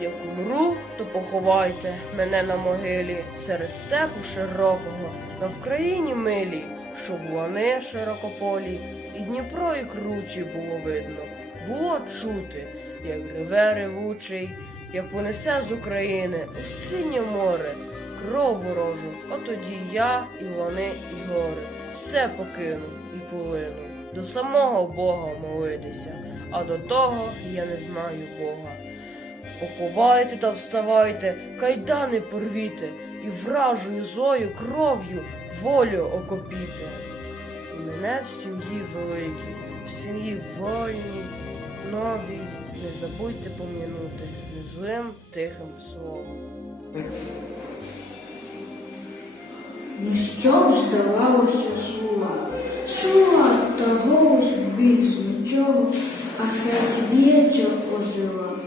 Як умру, то поховайте мене на могилі серед степу широкого, на Вкраїні милій, щоб лани широкополі, і Дніпро, і кручі було видно, було чути, як реве ревучий, як понесе з України у синє море, кров ворожу, от тоді я, і лани, і гори, все покину і полину, до самого Бога молитися, а до того я не знаю Бога. Поховайте та вставайте, кайдани порвіте, і вражою зою кров'ю волю окопіте. І мене в сім'ї великій, в сім'ї вольній, новій, не забудьте пом'янути незлим тихим словом. Ніщо б здавалося слова, слова та голос більш нічого, а серце б'ється позива.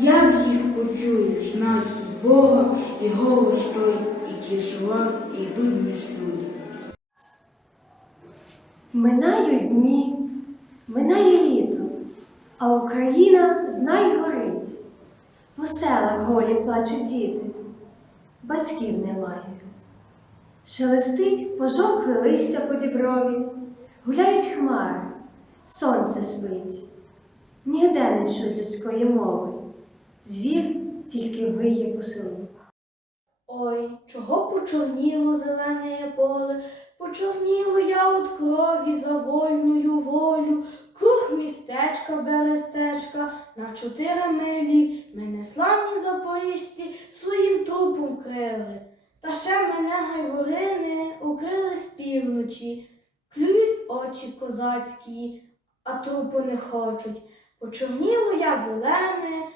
Як їх почую, знають Бога, і голос той, і ті слова ідуть між люди. Минають дні, минає літо, а Україна знай горить. По селах голі плачуть діти, батьків немає. Шелестить пожовкле листя по діброві, гуляють хмари, сонце спить. Нігде не чуть людської мови, звір тільки виє по. Ой, чого почорніло зелене поле, почорніло я от крові за вольною волю, круг містечка берестечка, на чотири милі мене славні запоріжці своїм трупом крили. Та ще мене гайворини укрили з півночі, клюють очі козацькі, а трупу не хочуть. Почорніло я зелене,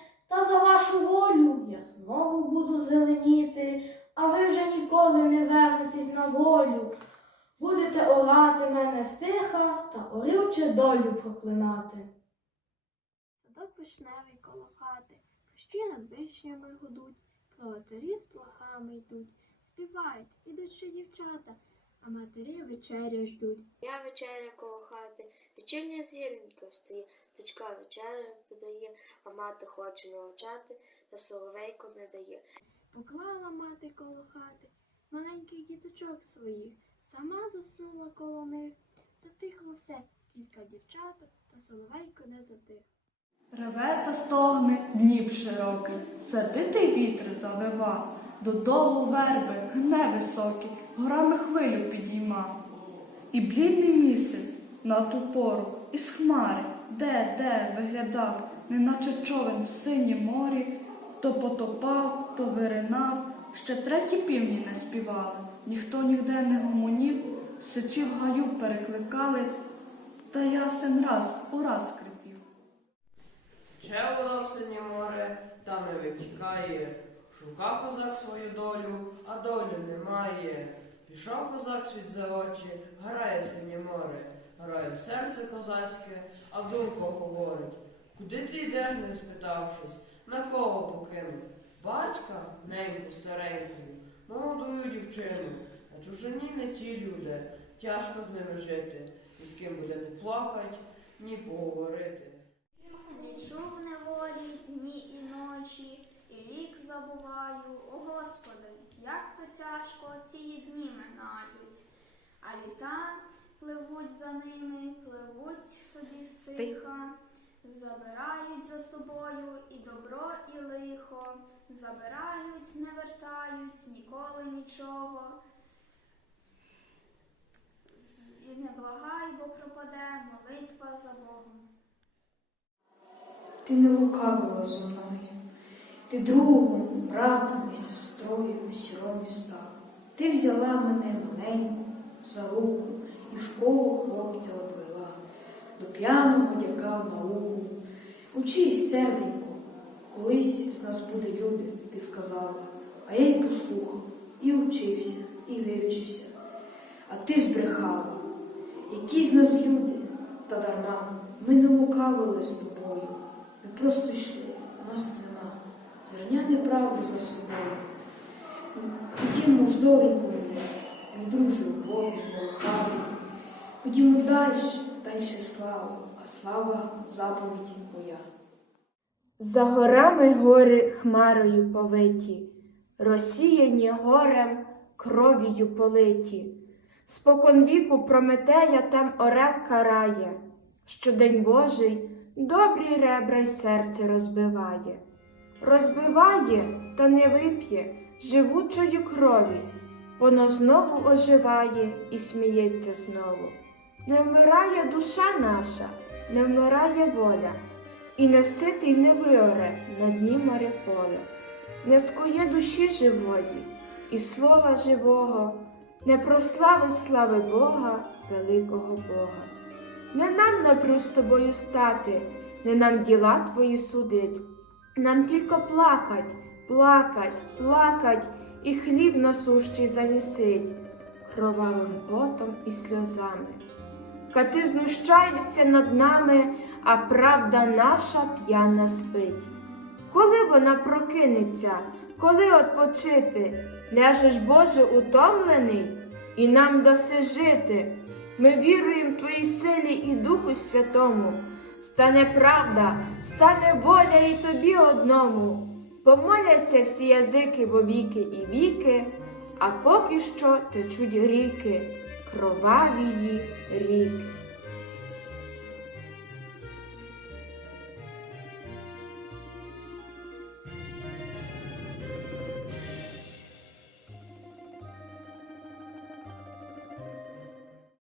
за вашу волю я знову буду зеленіти, а ви вже ніколи не вернетесь на волю. Будете орати мене стиха та орюче долю проклинати. Садок вишневий коло хати, кущі над вишнями гудуть, тротарі з плахами йдуть, співають, ідучи дівчата, а матері вечеря ждуть. Я вечеря коло хати, вечірня зіронька встає, дочка вечерю подає, а мати хоче навчати, та соловейко не дає. Поклала мати коло хати маленьких діточок своїх, сама засунула коло них. Затихло все, кілька дівчаток, та соловейко не затих. Реве та стогне Дніп широкий, сердитий вітер завива, додолу верби гне високий, горами хвилю підійма. І блідний місяць на ту пору із хмари, де, де виглядав, неначе човен в синім морі, то потопав, то виринав, ще треті півні не співали, ніхто нігде не гомонів, сичі в гаю перекликались, та ясен раз ураз скрипів. Ще вода в синє море, та не витікає. Шукав козак свою долю, а долі немає. Пішов козак світ за очі, грає синє море, грає серце козацьке, а думка говорить. Куди ти йдеш, не спитавшись, на кого покинув? Батька, неньку старенькою, молодою дівчину, а чужині не ті люди, тяжко з ними жити, і з ким буде не плакать, ні поговорити. Лічу в неволі дні і ночі, і вік забуваю, о Господи, як то тяжко ці дні минають, а літа пливуть за ними, пливуть собі стиха, забирають за собою і добро, і лихо, забирають, не вертають ніколи нічого. І не благай, бо пропаде молитва за Богом. Ти не лукавила зо мною, ти другом, братом і сестрою сіромі став. Ти взяла мене маленьку за руку і в школу хлопця одвела, до п'яного одягав науку. Учись, серденько, колись з нас буде люди, ти сказала, а я й послухав, і учився, і вивчився. А ти збрехала, які з нас люди, та дарма, ми не лукавили з тобою. Ми просто йшли, у нас нема. Зерня неправди за собою. Ходімо ж доленько мене, мій друже Богу, лукавий. Ходімо далі, далі славу, а слава заповіді моя. За горами гори хмарою повиті, розсіяні горем кров'ю политі. Спокон віку Прометея там орел карає, що день Божий добрі ребра й серце розбиває. Розбиває та не вип'є живучої крові, воно знову оживає і сміється знову. Не вмирає душа наша, не вмирає воля, і не ситий не виоре на дні моря поля, не скує душі живої, і слова живого, не прослави слави Бога, великого Бога. Не нам з тобою стати, не нам діла твої судить, нам тільки плакать, плакать, плакать, і хліб насущий замісить кровавим потом і сльозами. Кати знущаються над нами, а правда наша п'яна спить. Коли вона прокинеться, коли отпочити, ляжеш, Боже, утомлений, і нам даси жити. Ми віруємо Твоїй силі і Духу Святому. Стане правда, стане воля і тобі одному. Помоляться всі язики во віки і віки, а поки що течуть ріки, кровавії ріки.